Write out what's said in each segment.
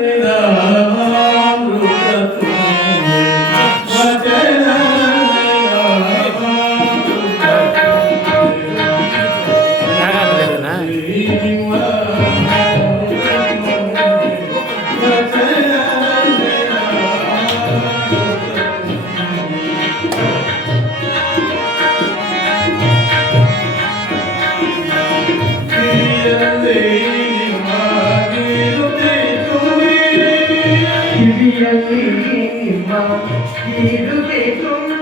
Amen. ನಿಮ್ಮ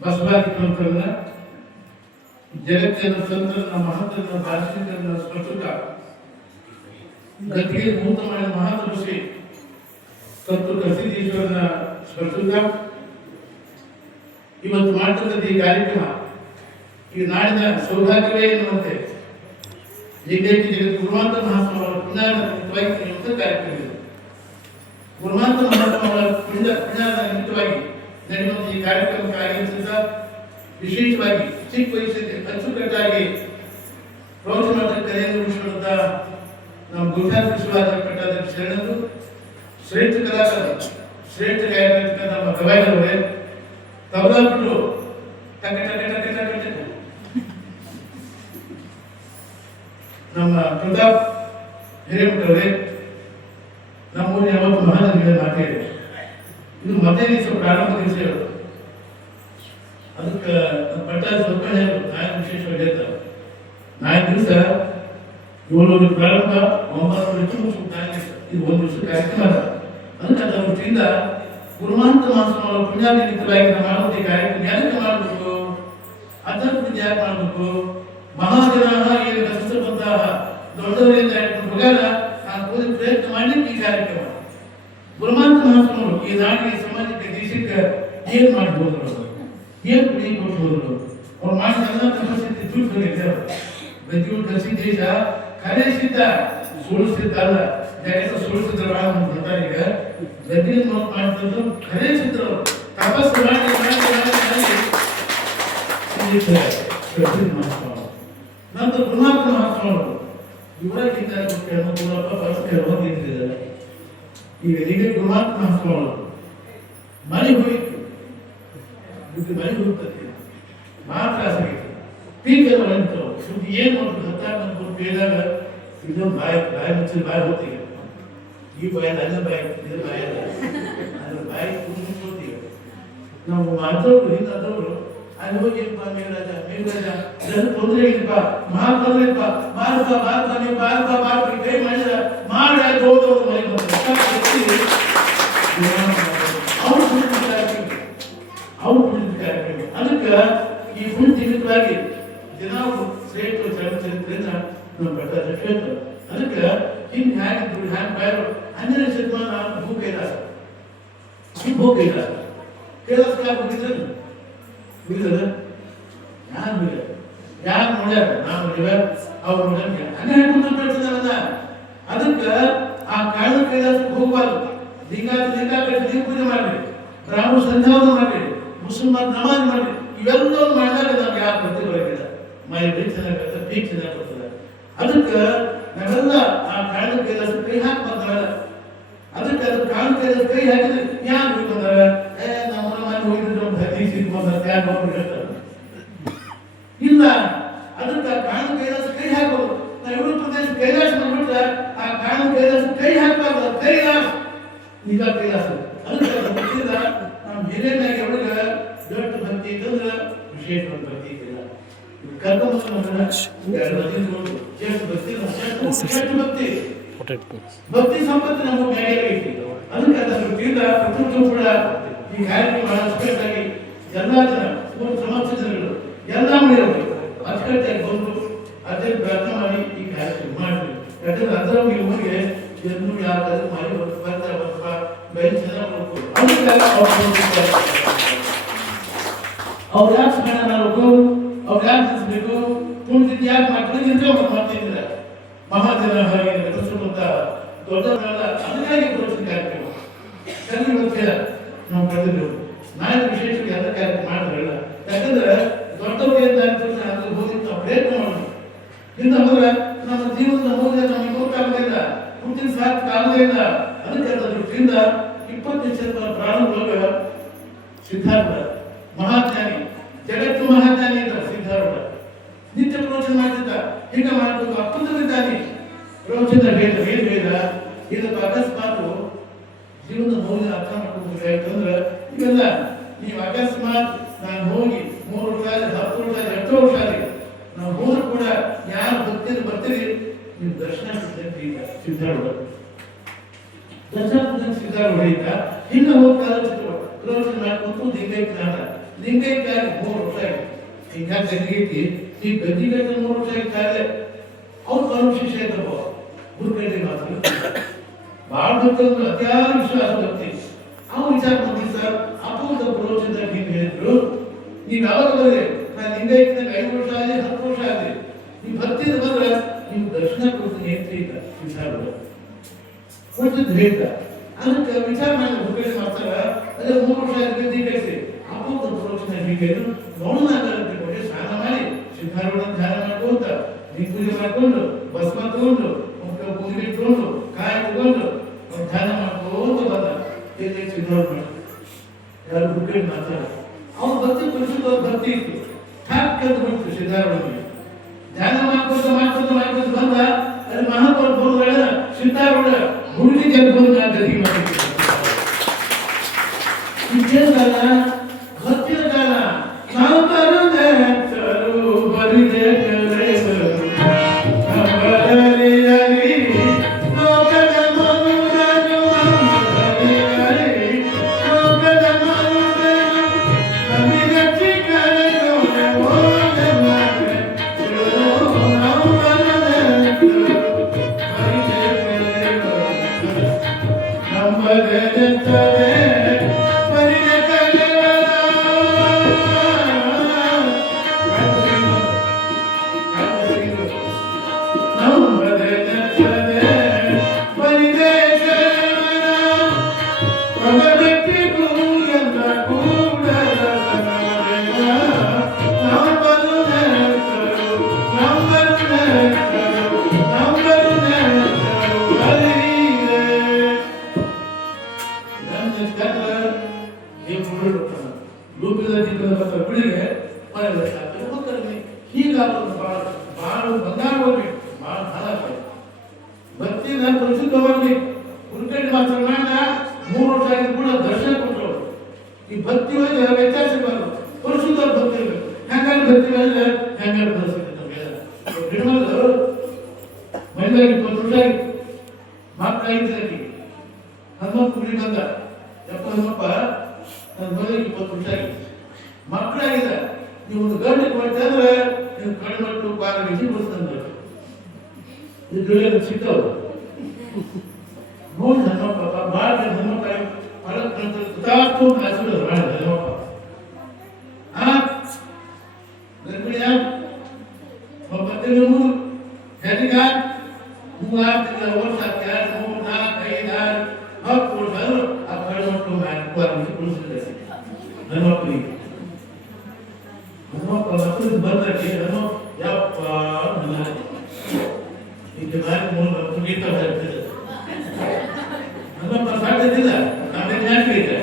ಬಸವಾದಿ ಪ್ರಮುಖರನ್ನ ಜಗತ್ತಿನ ಸಂತರನ್ನ ಮಹತ್ವದ ದಾರ್ಶನಿಕರನ್ನ ಸ್ಪಷ್ಟಕ ಗತಿಗೆ ಭೂತ ಮಹಾಪುರುಷಿ ತತ್ವ ಕಸಿದೀಶ್ವರನ ಸ್ಪಷ್ಟಕ ಇವತ್ತು ಮಾಡ್ತಕ್ಕಂಥ ಈ ಕಾರ್ಯಕ್ರಮ ಈ ನಾಡಿನ ಸೌಭಾಗ್ಯವೇ ಎನ್ನುವಂತೆ ಏಕೈಕ ಜಗತ್ ಗುರುವಂತ ಮಹಾತ್ಮಗಳ ಪುಣ್ಯಾದ ನಿಮಿತ್ತವಾಗಿ ನಡೆಯುವಂಥ ಕಾರ್ಯಕ್ರಮ ಇದು. ಗುರುವಂತ ಮಹಾತ್ಮಗಳ ಪುಣ್ಯ ಪುಣ್ಯಾನ ನಿಮಿತ್ತವಾಗಿ ನಡೆಯುವಂಥ ಈ ಕಾರ್ಯಕ್ರಮಕ್ಕೆ ಆಗಮಿಸಿದ ವಿಶೇಷವಾಗಿ ಚಿಕ್ಕ ವಯಸ್ಸಿಗೆ ಅಚ್ಚುಕಟ್ಟಾಗಿ ಪ್ರೋತ್ಸಾಹ ಕಲೆಯನ್ನು ಉಳಿಸಿರುವಂಥ ನಮ್ಮ ಗುರುನಾಥ ವಿಶ್ವನಾಥ ಕಟ್ಟಾದ ಶರಣರು, ಶ್ರೇಷ್ಠ ಕಲಾಕಾರ ಶ್ರೇಷ್ಠ ಗಾಯಕ ನಮ್ಮ ಗವಾಯಿಗಳವರೇ ತಬಲಾ ಅದಕ್ಕೆ ಪಟ್ಟಾದ ಸ್ವಲ್ಪ ಹೇಳು ನಾಯಕ ವಿಶೇಷವಾಗಿ ಹೇಳ್ತಾರೆ. ನಾಲ್ಕು ದಿವಸ ಪ್ರಾರಂಭ, ಒಂಬತ್ತು ನಾಲ್ಕು ದಿವಸ. ಇದು ಒಂದು ದಿವಸ ಕಾರ್ಯಕ್ರಮ ಅದ. ಅದಕ್ಕೆ ಅದರ ವೃತ್ತಿಯಿಂದ ಗುರುಮಾಂತ ಮಾಸವನ್ನು ಪುಣ್ಯ ನಿಮಿತ್ತವಾಗಿ ನಾವು ಮಾಡುವಂಥ ಈ ಕಾರ್ಯಕ್ರಮ ಯಾಕೆ ಮಾಡಬೇಕು? ಅದರ ಕುರಿತು ಯಾಕೆ ಮಾಡಬೇಕು? ಮಹಾಜನಾಹ ಏನು ಕಷ್ಟಪಂತಹ ದೊಡ್ಡವರಿಂದ ನಾನು ಓದಿ ಪ್ರಯತ್ನ ಮಾಡಲಿಕ್ಕೆ ಈ ಕಾರ್ಯಕ್ರಮ. ಗುರುಮಾಂತ ಮಹಾತ್ಮರು ಈ ನಾಡಿಗೆ ಸಮಾಜಕ್ಕೆ ದೇಶಕ್ಕೆ ಏನ್ ಮಾಡ್ಬೋದು? ಏನ್ ಕುಡಿ ಕೊಡ್ಬೋದು ಅವ್ರು ಮಾಡಿದ ಎಲ್ಲ ತಪಸ್ಥಿತಿ ದುಡ್ಡು ಪ್ರತಿಯೊಂದು ಕಲಿಸಿ ದೇಶ ಕರೆ ಸಿದ್ಧ ಸುಳ್ಳು ಸಿದ್ಧ ಅಲ್ಲ ಜಗತ್ತ ಸುಳ್ಳು ಸಿದ್ಧ ಬಹಳ ಮಂದಿ ಬರ್ತಾರೆ ಈಗ ಗದ್ದಿನ ಮಾತು ಮಾಡ್ತಿದ್ರು ಕರೆ ಸಿದ್ಧ ಅವರು ತಪಸ್ಸು ಮಾಡಿ ಮಾಡಿ ಮಾಡಿ ಮಾಡಿ ಇಲ್ಲಿ ಗದ್ದಿನ ಮಾತು ನಂತರ ಗುರುನಾಥ ಮಹಾತ್ಮರು ಇವರಕ್ಕಿಂತ ಗುರಪ್ಪ ಪರಸ್ಪರ ಹೋಗಿದ್ದಾರೆ ಈಗ ಈಗ ಗುರುನಾಥ ಮಹಾತ್ಮರು ಮನೆ ಹೋಯಿತು ಏನು ಮಾಡ್ತು ಹತ್ತಾರು ಮಂದಿ ಕೊಟ್ಟು ಹೇಳಿದಾಗ ಇದೊಂದು ಬಾಯಿ ಬಾಯಿ ಮುಚ್ಚಿ ಬಾಯಿ ಹೋಗ್ತೀವಿ. ಈ ಬಾಯಿ ಅಲ್ಲ ಬಾಯಿ, ಇದು ಬಾಯಿ ಅಲ್ಲ. ನನ್ನ ಬಾಯಿ ಕುಡಿದು ಹೋಗ್ತೀವಿ. ನಾವು ಮಾತಾಡೋರು ಹಿಂದಾದವರು ಅಲ್ಲಿ ಹೋಗಿಪ್ಪ ಮೇಘರಾಜ ಮೇಘರಾಜ ಜನ ತೊಂದರೆ ಇಲ್ಲಪ್ಪ. ಮಹಾ ತೊಂದರೆ ಇಲ್ಲಪ್ಪ. ಬಾರಪ್ಪ ಬಾರಪ್ಪ ನೀವು ಬಾರಪ್ಪ ಬಾರಪ್ಪ ಕೈ ಮಾಡಿದ ಮಾಡಿ ಆಯ್ತು ಹೋದವರು ಮನೆ ಅವ್ರು ಕುಳಿತಿದ್ದಾರೆ ಅವ್ರು ಕುಳಿತಿದ್ದಾರೆ ಅದಕ್ಕೆ ಈ ಪುಣ್ಯವಾಗಿ ದಿನ ಶ್ರೇಷ್ಠ ಚರಿತ್ರೆಯಿಂದ ನಮ್ಮ ಬೆಟ್ಟ ಹೇಳ್ತಾರೆ ಅದಕ್ಕೆ ಹಿಂಗೆ ಹ್ಯಾಂಗಿದ್ರು ಹ್ಯಾಂಗ್ ಬೇರೆ ಹನ್ನೆರಡು ಶತಮಾನ ಭೂ ಕೈಲಾಸ ಈ ಭೂ ಕೈಲಾಸ ಕೈಲಾಸ ಯಾಕೆ ಮುಗಿದ್ರೆ ಮುಗಿದ್ರೆ ಯಾರು ಹೋಗ್ಯಾರ ಯಾರು ನೋಡ್ಯಾರ? ನಾನು ನೋಡಿವ ಅವ್ರು ನೋಡ್ಯಾರ ಹನ್ನೆರಡು ಮುಂದೆ ಬೆಳೆಸಿದಾರಲ್ಲ ಅದಕ್ಕೆ ಆ ಕಾಳು ಕೈಲಾಸ ಹೋಗ್ಬಾರ್ದು ಲಿಂಗ ಲಿಂಗ ಕಟ್ಟಿ ದೀಪ ಪೂಜೆ ಮಾಡ್ರಿ ಬ್ರಾಹ್ಮಣ ಸಂಧ್ಯಾವನ ಮಾಡ್ರಿ ಮುಸಲ್ಮಾನ್ ನಮಾಜ್ ಮಾಡ್ರಿ ಇವೆಲ್ಲವನ್ನು ಮಾಡಿದಾಗ ನಮ್ಗೆ ಯಾರು ಪ್ರತಿ ಬರೋದಿಲ್ಲ ಮೈ ಚೆನ್ನಾಗಿರ್ತದೆ ಬೀಚ್ ಚೆನ್ನಾಗಿ ಅದಕ್ಕೆ ನಾವೆಲ್ಲ ಆ ಕಾಳು ಕೈಲಾಸ ಕೈ ಹಾಕಿ ಬರ್ತಾರೆ ಅದಕ್ಕೆ ಅದು ಕಾಳು ಕೈಲಾಸ ಕೈ ಹಾಕಿದ್ರೆ ಯಾರು ಬಿಟ್ಟಂದ್ರೆ ಏ ನಮ್ಮ ಮನೆ ಹೋಗಿದ್ರೆ ಒಂದು ಹದಿನೈದು ಸೀಟ್ ಬಂದ ಯಾರು ಇಲ್ಲ. ಅದಕ್ಕೆ ಕಾಳು ಕೈಲಾಸ ಕೈ ಹಾಕೋದು ನಾವು ಇವರು ಪ್ರದೇಶ ಕೈಲಾಸ ಬಂದ್ಬಿಟ್ರೆ ಆ ಕಾಳು ಕೈಲಾಸ ಕೈ ಹಾಕಬಾರ್ದು. ಕೈಲಾಸ. ಈಗ ಕೈಲಾಸ. ಅದಕ್ಕೆ ಅದು ಗೊತ್ತಿಲ್ಲ ನಮ್ಮ ಹಿರಿಯನಾಗಿ ಒಳಗ ದೊಡ್ಡ ಭಕ್ತಿ ಇತ್ತಂದ್ರೆ ವಿಶೇಷ ಭಕ್ತಿ ಇಲ್ಲ ಭಕ್ತಿ ಸಂಪತ್ತು ನಮ್ಮ ಮ್ಯಾಗೆ ಐತಿ ಅದಕ್ಕೆ ಅದರ ವೃತ್ತಿಯಿಂದ ಪ್ರತಿಯೊಬ್ಬರು ಕೂಡ ಈ ಕಾರ್ಯಕ್ರಮ ಬಹಳ ಅಚ್ಚುಕಟ್ಟಾಗಿ ಎಲ್ಲ ಎಲ್ಲ ಮನೆಯವರು ಬಂದು ಅದೇ ಪ್ರಾರ್ಥನೆ ಮಾಡಿ ಈ ಕಾರ್ಯಕ್ರಮ ಯಾಕಂದ್ರೆ ಅದರ ಹೋಗಿ ಎಂದು ಯಾರಾದ್ರೂ ಮಾಡಿ ಬರ್ತಾರೆ ಅವ್ರು ಯಾಕೆ ಅವ್ರು ಯಾರು ನೆನೆಸ್ಬೇಕು ಕುಣಿದಿದ್ದು ಯಾಕೆ ಮಾಡ್ತಾರೆ ಅಂತ ಅವ್ರು ಮಾಡ್ತಿದ್ದಾರೆ ಮಹಾಜನ ಹಾಗೆ ಬೆಳೆಸುವಂತ ದೊಡ್ಡವರೆಲ್ಲ ಅದಕ್ಕಾಗಿ ತೋರಿಸಿದ ಕಾರ್ಯಕ್ರಮ. ಸರಿ ಗೊತ್ತಿಲ್ಲ ನಾವು ಕರೆದಿದ್ದು ನಾನು ವಿಶೇಷಕ್ಕೆ ಎಲ್ಲ ಕಾರ್ಯಕ್ರಮ ಮಾಡಿದ್ರಲ್ಲ ಯಾಕಂದ್ರೆ ದೊಡ್ಡವ್ರಿಗೆ ಅಂತ ಅಂತಂದ್ರೆ ಅದ್ರ ಹೋಗಿ ನಾವು ಪ್ರಯತ್ನ ಮಾಡಬೇಕು. ಇಂದ ಅಂದ್ರೆ ನಮ್ಮ ಜೀವನದ ಮೌಲ್ಯ ನಮಗೆ ಗೊತ್ತಾಗೋದಿಲ್ಲ ಮುಂದಿನ ಸಾಕು ಕಾಲದಿಂದ ಅದಕ್ಕೆ ಅದರ ದೃಷ್ಟಿಯಿಂದ ಇಪ್ಪತ್ತು ಶತಮಾನ ಪ್ರಾರಂಭ ಸಿದ್ಧಾರ್ಥ ಮಹಾಜ್ಞಾನಿ, ಜಗತ್ತು ಮಹಾಜ್ಞಾನಿ ಇದ್ದ ಸಿದ್ಧಾರ್ಥ ನಿತ್ಯ ಪ್ರವಚನ ಈಗ ಮಾಡಬೇಕು. ಅಪ್ಪಂದಿದ್ದಾನೆ ಪ್ರವಚನ ವೇದ ವೇದ ವೇದ ಇದಕ್ಕೆ ಅಕಸ್ಮಾತ್ ಜೀವನದ ಮೌಲ್ಯ ಅರ್ಥ ಮಾಡ್ಕೊಂಡು ಯಾಕಂದ್ರೆ ಇವೆಲ್ಲ ನೀವು ಅಕಸ್ಮಾತ್ ನಾನು ಹೋಗಿ ಮೂರು ವರ್ಷ ಆದ್ರೆ, ಹತ್ತು ವರ್ಷ ಆದ್ರೆ ಎಂಟು ವರ್ಷ ಆದ್ರೆ, ನಾವು ಹೋದ್ರು ಕೂಡ ಯಾರು ಬರ್ತೀರಿ ಬರ್ತೀರಿ? ನೀವು ದರ್ಶನ ಸಿದ್ಧಾರ್ಥ ದಶಾಬ್ದ ಸಿದ್ಧಾರ್ಥ ಇನ್ನು ಹೋಗ್ತಾ ಪ್ರವಚನ ಮಾಡ್ಕೊಂಡು ಲಿಂಗೈಕ್ಯ ಲಿಂಗೈಕ್ಯ ಮೂರು ವರ್ಷ ಆಯ್ತು. ಹಿಂಗಾಗಿ ಗದ್ದಿಗೈತಿ ಈ ಗದ್ದಿಗೆ ಮೂರು ವರ್ಷ ಆಗಿದ್ದಾರೆ ಅವ್ರು ಪರಮ ಶಿಷ್ಯ ಇದ್ದಪ್ಪ ಗುರುಕೈತಿ ಮಾತ್ರ. ಭಾಳ ದೊಡ್ಡ ಅತ್ಯಾರ ವಿಶ್ವಾಸ ಭಕ್ತಿ. ಅವ್ರು ವಿಚಾರ ಮಾಡಿ ಸರ್. ಅಪೂರ್ವ ಪ್ರವಚನದಾಗ ಹಿಂಗೆ ಹೇಳಿದ್ರು. ನೀವು ಯಾವಾಗ ಬಂದ್ರೆ? ನಾನು ಲಿಂಗೈಕ್ಯದಾಗ ಐದು ವರ್ಷ ಆಗಲಿ ಹತ್ತು ವರ್ಷ ಆಗಲಿ ನೀವು ಭಕ್ತಿಯಿಂದ ಬಂದ್ರೆ? ನೀವು ದರ್ಶನ ಕೊಡ್ತೀನಿ ಅಂತ ಇಲ್ಲ ವಿಚಾರ ಕೊಡ್ತಿದ್ದು ಹೇಳ್ತಾರೆ ಅದಕ್ಕೆ ವಿಚಾರ ಮಾಡಿ ಹುಡುಗರು ಮಾಡ್ತಾರ? ಅದೇ ಮೂರು ವರ್ಷ ಗದ್ದಿ ಕಳಿಸಿ. ಅಪೂರ್ವ ಪ್ರವಚನ ಹೀಗೆ ನೋಡೋಣ ಅಂತ ಕೊಟ್ಟು ಸ್ನಾನ ಮಾಡಿ ಸಿದ್ಧಾರೂಢ ಧ್ಯಾನ ಮಾಡ್ಕೊಂತ ಪೂಜೆ ಮಾಡ್ಕೊಂಡು ಭಸ್ಮ ತಗೊಂಡು ಪೂಜೆ ಇಟ್ಕೊಂಡು, ಕಾಯಿ ತಗೊಂಡು ಧ್ಯಾನ ಮಾಡ್ಕೊಂತ ಬಂದ. ಇಲ್ಲಿ ಸಿದ್ಧಾರೂಢ ಯಾರು ಹುಡುಕಿ ಮಾತಾಡ. ಅವ್ನು ಭಕ್ತಿ ಅವ್ರ ಭಕ್ತಿ ಇತ್ತು. ಠಾಕ್ ಅಂತ ಬಿಡ್ತು ಸಿದ್ಧಾರೂಢನಿಗೆ ಧ್ಯಾನ ಮಾಡ್ಕೊಂತ ಮಾಡ್ಕೊಂತ ಮಾಡ್ಕೊಂತ ಬಂದ. ಅಲ್ಲಿ ಮಹಾಪೌರ ಬಂದ ಸಿದ್ಧಾರೂಢ ಹುಡುಗಿ ಬಂದು ನಾನು ಗತಿ ಮಾಡಿದ್ದೆ ಇದ್ದೇನಲ್ಲ Yeah. ಮೂರು ವರ್ಷ ಕೂಡ ದರ್ಶನ ಕೊಟ್ಟರು ಈ ಭಕ್ತಿ ಒಳಗೆ ವ್ಯತ್ಯಾಸ ಬರೋದು ಪರಿಶುದ್ಧ ಭಕ್ತಿ ಇರ್ಬೇಕು. ಬರ್ತೀವಿ ಅಂದ್ರೆ ಹೆಂಗೆ ಪರಿಸ್ಥಿತಿ ನಮಗೆ ಗಿಡಮಲ್ಲು ಮೈದಾಗಿ ಇಪ್ಪತ್ತು ವರ್ಷ ಆಗಿತ್ತು ಮಕ್ಕಳಾಗಿದ್ದ ಆಕೆಗೆ ಹನುಮಪ್ಪ ಬಂದ. ಯಪ್ಪ ಹನುಮಪ್ಪ ನನ್ನ ಮಗಳಿಗೆ ಇಪ್ಪತ್ತು ವರ್ಷ ಆಗಿದೆ ಮಕ್ಕಳಾಗಿದೆ ನೀವು ಒಂದು ಗಂಡು ಕೊಟ್ಟಂದ್ರೆ ನೀವು ಕಣ್ಣು ಬಾಲ ಬಿಸಿ ಬರ್ತಂದ್ರೆ ಇದು ನೋಡಿ ಹನುಮಪ್ಪ ಮಕ್ಕಳಿಗೆ ಬಂದಕ್ಕೆ ಹನು ಯಪ್ಪ ನನ್ನ ಈಗ ನಾನು ಮೂಲ ಕುಣಿತ ಬರ್ತಿದ್ದೆ ಹನುಮಪ್ಪ ಸಾಧ್ಯದಿಲ್ಲ ನಮಗೆ ಜ್ಞಾನ ಇದೆ.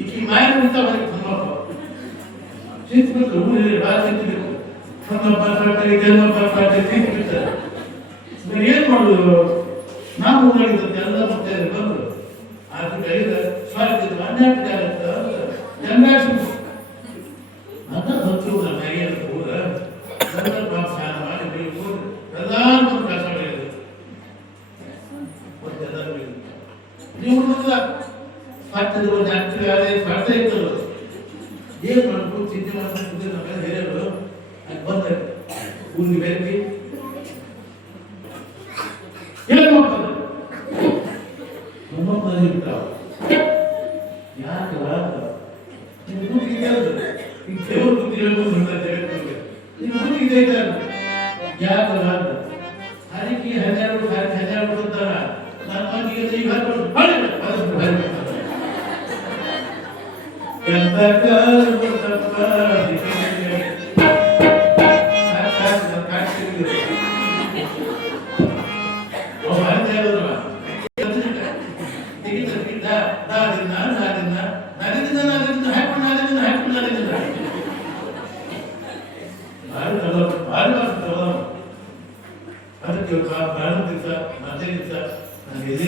ಈಕಿ ಮಾಯ ಕುಣಿತ ಬರೀ ಇವಾಗ ಏನ್ ಮಾಡುದು? ನಾವು ಊರಾಗಿದ್ದ ಎಲ್ಲ ಮತ್ತೆ ಬಂದರು. ಕೈದ ಸ್ವಾರ್ಥಿದ್ರು ಹನ್ನೆರಡು ಆಗುತ್ತೆ ಜನ್ಮಾಕ್ಷಿ ಅಂತ ಹತ್ತು ನಮ್ಮ ಮನೆಗೆ ಊರ ನನ್ನ ಪಾಪ ಸ್ನಾನ ಮಾಡಿ ಬೆಳಿಗ್ಗೆ ಹೋಗಿ ಎಲ್ಲಾರು ಕೆಲಸ ಮಾಡಿದ್ರು ಮತ್ತೆಲ್ಲರೂ ಬೆಳಿಗ್ಗೆ. ನೀವು ನೋಡಿದ್ರ ಸ್ವಾರ್ಥದ ಒಂದು ಅಂತರ ಅದೇ ಸ್ವಾರ್ಥ ಇತ್ತು ಏನ್ ಮಾಡ್ಬೇಕು ಚಿಂತೆ ಮಾಡ್ಕೊಂಡು ನಮ್ಮ ಹಿರಿಯರು ಅಲ್ಲಿ ಬಂದ ಊರಿಗೆ ಬೆರಗಿ ಏನು ಮಾಡ್ತಾರೆ ನಮ್ಮ ಬುದ್ಧಿ ಕೇಳಿದ್ರು ಈಗ ದೇವ್ರ ಬುದ್ಧಿ ಹೇಳ್ಬೋದು ಅಂತ ಜಗತ್ತಿಗೆ ಇದ್ದಾರೆ ಯಾಕಲ್ಲ ಅಂತ ಅದಕ್ಕೆ ಹನ್ನೆರಡು ಹಜಾರು ಹನ್ನೆರಡು ಅಂತಾರ ನನ್ನ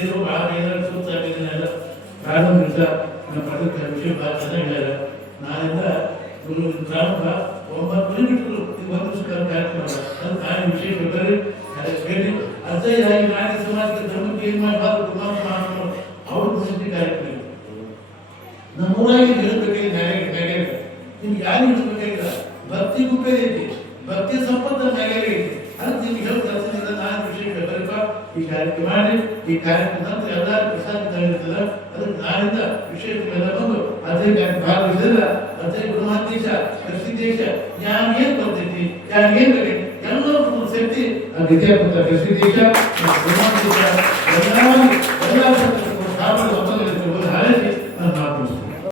ನಾನು ಎದುರು ಭಾಳ ಸೂಕ್ತ ಆಗಿದ್ದೇನೆ ಪ್ರಾರಂಭ ದಿವಸ ನನ್ನ ಪದಕ್ಕೆ ವಿಷಯ ಭಾಳ ಚೆನ್ನಾಗಿ ಹೇಳ್ಯಾರ. ನಾಳಿಂದ ಗುರು ಪ್ರಾರಂಭ ಒಂಬತ್ತು ಕಿಲೋಮೀಟರ್ ಒಂದು ದಿವಸ ಕಾರ್ಯಕ್ರಮ. ಅದು ನಾನು ವಿಷಯ ಕೊಟ್ಟರೆ ಹೇಳಿ ಆಗಿ ನಾಡಿ ಸಮಾಜಕ್ಕೆ ಧರ್ಮಕ್ಕೆ ಏನು ಮಾಡಬಾರ್ದು ಕುಮಾರ ಮಾಡಬೇಕು ಅವ್ರ ಕಾರ್ಯಕ್ರಮ. ನಮ್ಮೂರಾಗಿ ಇರಬೇಕಾಗಿ ನ್ಯಾಯ ನ್ಯಾಯ ನಿಮ್ಗೆ ಯಾರು ಇರಬೇಕಾಗಿಲ್ಲ ಭಕ್ತಿ ಗುಪ್ಪೆ ಐತಿ ಭಕ್ತಿ ಸಂಪತ್ತು ಈ ಕಾರ್ಯಕ್ರಮ ಮಾಡಿ, ಈ ಕಾರ್ಯಕ್ರಮ ಎಲ್ಲರೂ ಪ್ರಸಾದ ಅದಕ್ಕೆ ನಾಳಿಂದ ವಿಶೇಷ ಮೇಲೆ ಬಂದು ಅದೇ ಭಾಗವಹಿಸಿದ್ರ ಅದೇ ಗುಣಮಾತೀಶ ಪ್ರಸಿದ್ದೇಶ ಯಾನ್ ಏನ್ ಬರ್ತೈತಿ ಯಾನ್ ಏನ್ ಬೇಕು ಎಲ್ಲರೂ ಸೇರ್ತಿ ವಿದ್ಯಾಪುತ್ರ ಪ್ರಸಿದ್ದೇಶ ಗುಣಮಾತೀಶ ಎಲ್ಲ ಎಲ್ಲ